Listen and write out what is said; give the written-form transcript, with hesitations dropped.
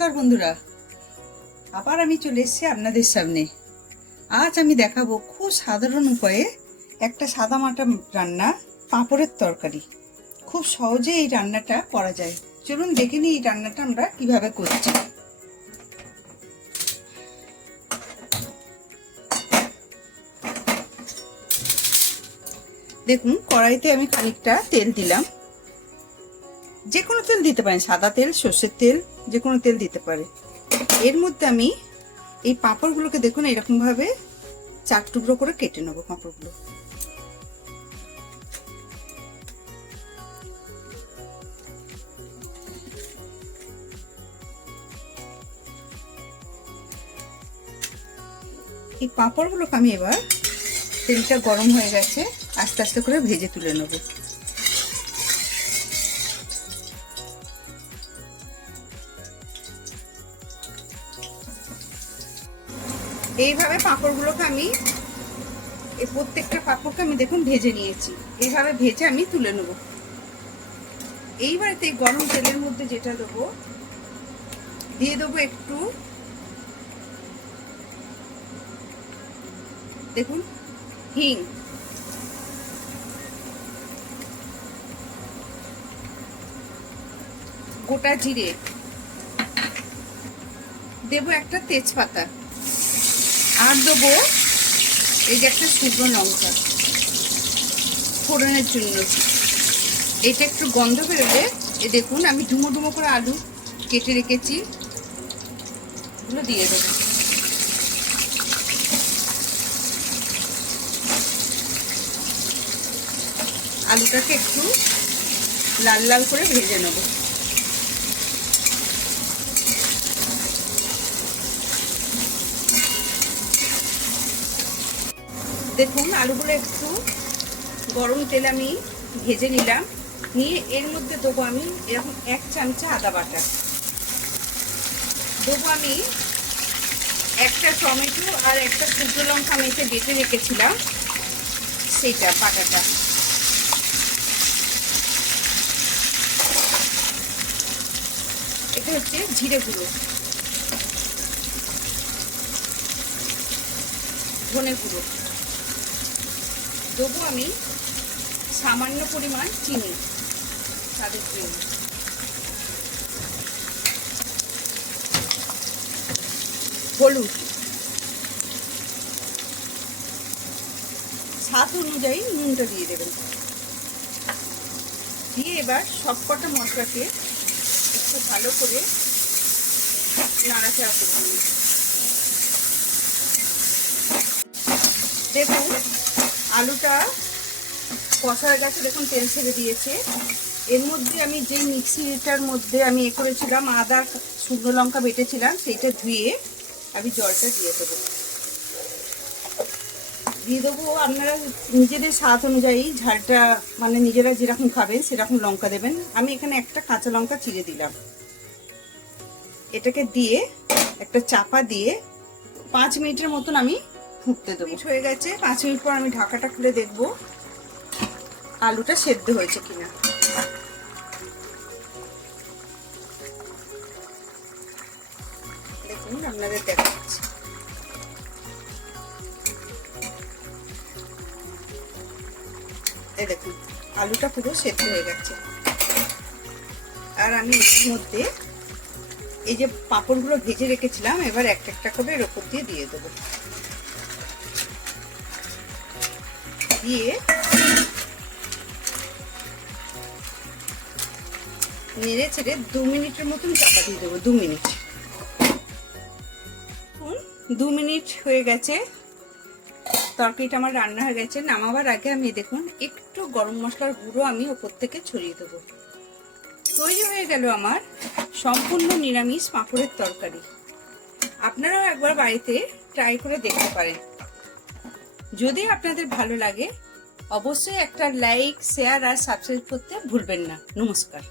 নমস্কার বন্ধুরা, আবার আমি চলে এসেছি আপনাদের সামনে। আজ আমি দেখাবো খুব সাধারণ উপায়ে একটা সাদামাটা রান্না, পাঁপড়ের তরকারি। খুব সহজে এই রান্নাটা করা যায়। চলুন দেখে নিই এই রান্নাটা আমরা কিভাবে করছি। দেখুন, কড়াইতে আমি খানিকটা তেল দিলাম। যে কোনো তেল দিতে পারেন, সাদা তেল, সর্ষের তেল, যে কোনো তেল দিতে পারে। এর মধ্যে আমি এই পাঁপড়গুলোকে দেখুন এরকম ভাবে 4 টুকরো করে কেটে নেবো। পাঁপড়গুলো এই পাঁপড়গুলোকে আমি এবার, তেলটা গরম হয়ে গেছে, আস্তে আস্তে করে ভেজে তুলে নেব। এইভাবে পাঁপড়গুলোকে আমি, এই প্রত্যেকটা পাঁপড়কে আমি দেখুন ভেজে নিয়েছি। এইভাবে ভেজে আমি তুলে নেব। এইবারেতে গরম তেলের মধ্যে যেটা দেবো, দিয়ে দেবো একটু, দেখুন, হিং, গোটা জিরে দেবো, একটা তেজপাতা, আর দেবো এই যে একটা শুকনো লঙ্কা ফোড়নের জন্য। এটা একটু গন্ধ বেরোলে, এ দেখুন আমি ডুমো ডুমো করে আলু কেটে রেখেছি, ওগুলো দিয়ে দেবো। আলুটাকে একটু লাল লাল করে ভেজে নেব। দেখুন আলুগুলো একটু গরম তেলে আমি ভেজে নিলাম। নিয়ে এর মধ্যে দেবো আমি এরকম 1 চামচা আদা বাটা দেবো। আমি একটা টমেটো আর একটা শুকনো লঙ্কা আমি এতে বেটে রেখেছিলাম, সেইটা বাটাটা। এটা হচ্ছে জিরে গুঁড়ো, ধনে গুঁড়ো দেবো। আমি সামান্য পরিমাণ চিনি, স্বাদের জন্য। হলুদ, স্বাদ অনুযায়ী নুনটা দিয়ে দেবেন। দিয়ে এবার সবকটা মশলাকে একটু ভালো করে নাড়াচাড়া করবেন। দেখুন আলুটা কষা হয়ে গেছে, দেখুন তেল ছেড়ে দিয়েছে। এর মধ্যে আমি যে মিক্সিটার মধ্যে আমি করেছিলাম, আদা শুকনো লঙ্কা বেটেছিলাম, সেইটা ধুয়ে আমি জলটা দিয়ে দেবো। দিয়ে দেবো আপনারা নিজেদের স্বাদ অনুযায়ী, ঝালটা মানে নিজেরা যেরকম খাবেন সেরকম লঙ্কা দেবেন। আমি এখানে একটা কাঁচা লঙ্কা চিড়ে দিলাম। এটাকে দিয়ে একটা চাপা দিয়ে 5 মিনিটের মতন আমি ফুটতে দেবো। হয়ে গেছে, 5 মিনিট পর আমি ঢাকাটা খুলে দেখবো আলুটা সেদ্ধ হয়েছে কিনা। দেখুন আপনাদের দেখাচ্ছি। এই দেখুন আলুটা পুরো সেদ্ধ হয়ে গেছে। আর আমি এর মধ্যে এই যে পাঁপড়গুলো ভেজে রেখেছিলাম, এবার একটা একটা করে এর উপর দিয়ে দিয়ে দেবো। দিয়ে নেড়ে ছেড়ে 2 মিনিটের মতন চাপা দিয়ে দেবো। 2 মিনিট। 2 মিনিট হয়ে গেছে, তরকারিটা আমার রান্না হয়ে গেছে। নামাবার আগে আমি দেখুন একটু গরম মশলার গুঁড়ো আমি ওপর থেকে ছড়িয়ে দেবো। তৈরি হয়ে গেল আমার সম্পূর্ণ নিরামিষ পাঁপড়ের তরকারি। আপনারাও একবার বাড়িতে ট্রাই করে দেখতে পারেন। যদি আপনাদের ভালো লাগে অবশ্যই একটা লাইক, শেয়ার আর সাবস্ক্রাইব করতে ভুলবেন না। নমস্কার।